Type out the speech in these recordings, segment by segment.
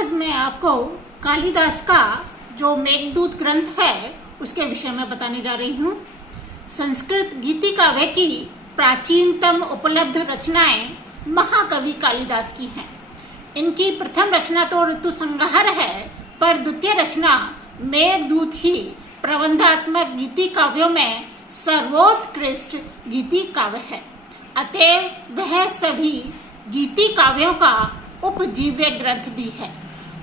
आज मैं आपको कालिदास का जो मेघदूत ग्रंथ है उसके विषय में बताने जा रही हूँ। संस्कृत गीति काव्य की प्राचीनतम उपलब्ध रचनाएं महाकवि कालिदास की हैं। इनकी प्रथम रचना तो ऋतुसंहार है, पर द्वितीय रचना मेघदूत ही प्रबंधात्मक गीति काव्यों में सर्वोत्कृष्ट गीति काव्य है। अतएव वह सभी गीति काव्यों का उपजीव्य ग्रंथ भी है।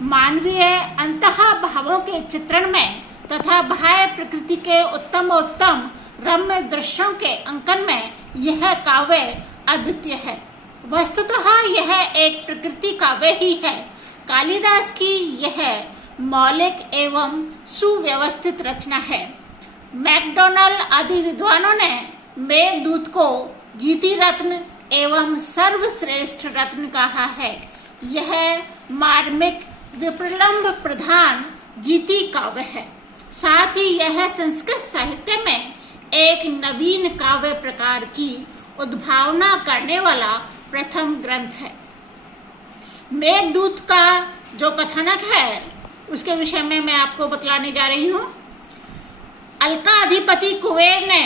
मानवीय अंतः भावों के चित्रण में तथा बाह्य प्रकृति के उत्तमोत्तम रम्य दृश्यों के अंकन में यह काव्य अद्वितीय है। वस्तुतः यह एक प्रकृति काव्य ही है। कालिदास की यह मौलिक एवं सुव्यवस्थित रचना है। मैकडॉनल्ड आदि विद्वानों ने मेघदूत को गीति रत्न एवं सर्वश्रेष्ठ रत्न कहा है। यह मार्मिक विप्रलंभ प्रधान गीति काव्य है। साथ ही यह संस्कृत साहित्य में एक नवीन काव्य प्रकार की उद्भावना करने वाला प्रथम ग्रंथ है। मेघदूत का जो कथानक है उसके विषय में मैं आपको बतलाने जा रही हूँ। अलकाधिपति कुबेर ने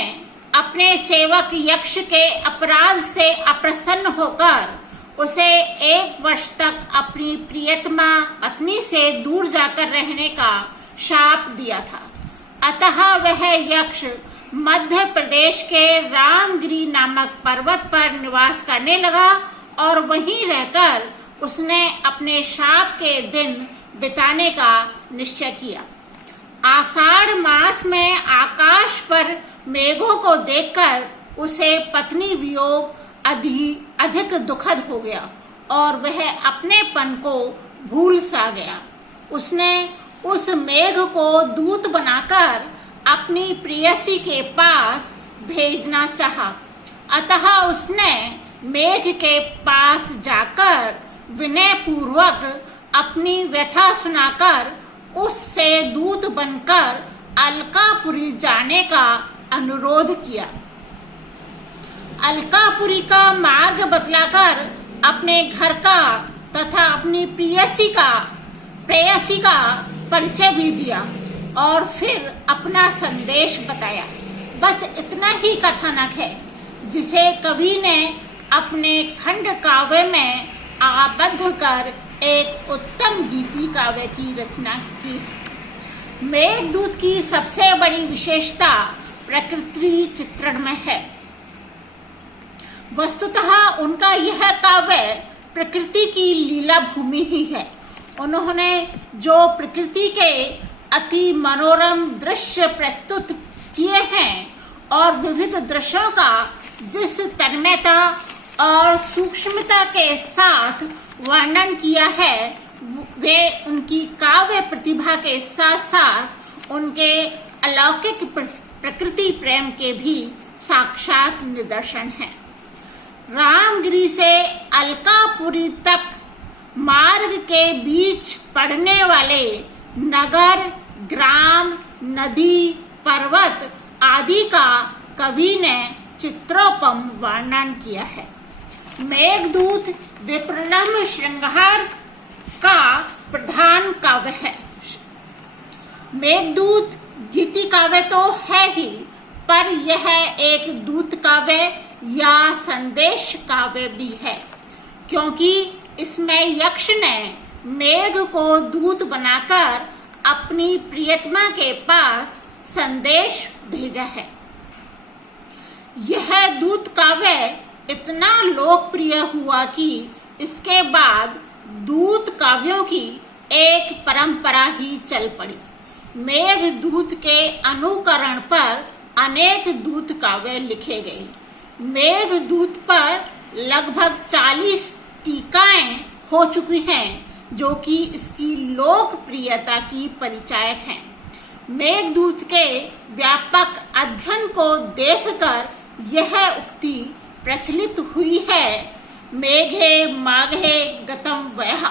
अपने सेवक यक्ष के अपराध से अप्रसन्न होकर उसे 1 वर्ष तक अपनी प्रियतमा पत्नी से दूर जाकर रहने का शाप दिया था। अतः वह यक्ष मध्य प्रदेश के रामगिरी नामक पर्वत पर निवास करने लगा और वहीं रहकर उसने अपने शाप के दिन बिताने का निश्चय किया। आषाढ़ मास में आकाश पर मेघों को देखकर उसे पत्नी वियोग अधिक दुखद हो गया और वह अपनेपन को भूल सा गया। उसने उस मेघ को दूत बनाकर अपनी प्रेयसी के पास भेजना चाहा। अतः उसने मेघ के पास जाकर विनय पूर्वक अपनी व्यथा सुनाकर उससे दूत बनकर अलकापुरी जाने का अनुरोध किया। अलकापुरी का मार्ग बतलाकर अपने घर का तथा अपनी प्रेयसी का परिचय भी दिया और फिर अपना संदेश बताया। बस इतना ही कथानक है जिसे कवि ने अपने खंड काव्य में आबद्ध कर एक उत्तम गीति काव्य की रचना की। मेघदूत की सबसे बड़ी विशेषता प्रकृति चित्रण में है। वस्तुतः उनका यह काव्य प्रकृति की लीला भूमि ही है। उन्होंने जो प्रकृति के अति मनोरम दृश्य प्रस्तुत किए हैं और विविध दृश्यों का जिस तन्मयता और सूक्ष्मता के साथ वर्णन किया है, वे उनकी काव्य प्रतिभा के साथ साथ उनके अलौकिक प्रकृति प्रेम के भी साक्षात निदर्शन हैं। रामगिरी से अलकापुरी तक मार्ग के बीच पड़ने वाले नगर, ग्राम, नदी, पर्वत आदि का कवि ने चित्रोपम वर्णन किया है। मेघदूत विप्रलंभ श्रृंगार का प्रधान काव्य है। मेघदूत गीति काव्य तो है ही, पर यह एक दूत काव्य या संदेश काव्य भी है, क्योंकि इसमें यक्ष ने मेघ को दूत बनाकर अपनी प्रियतमा के पास संदेश भेजा है। यह दूत काव्य इतना लोकप्रिय हुआ कि इसके बाद दूत काव्यों की एक परंपरा ही चल पड़ी। मेघदूत के अनुकरण पर अनेक दूत काव्य लिखे गए। मेघदूत पर लगभग 40 टीकाएं हो चुकी हैं, जो कि इसकी लोकप्रियता की परिचायक हैं। मेघदूत के व्यापक अध्ययन को देखकर यह उक्ति प्रचलित हुई है, मेघे माघे गतम वयः।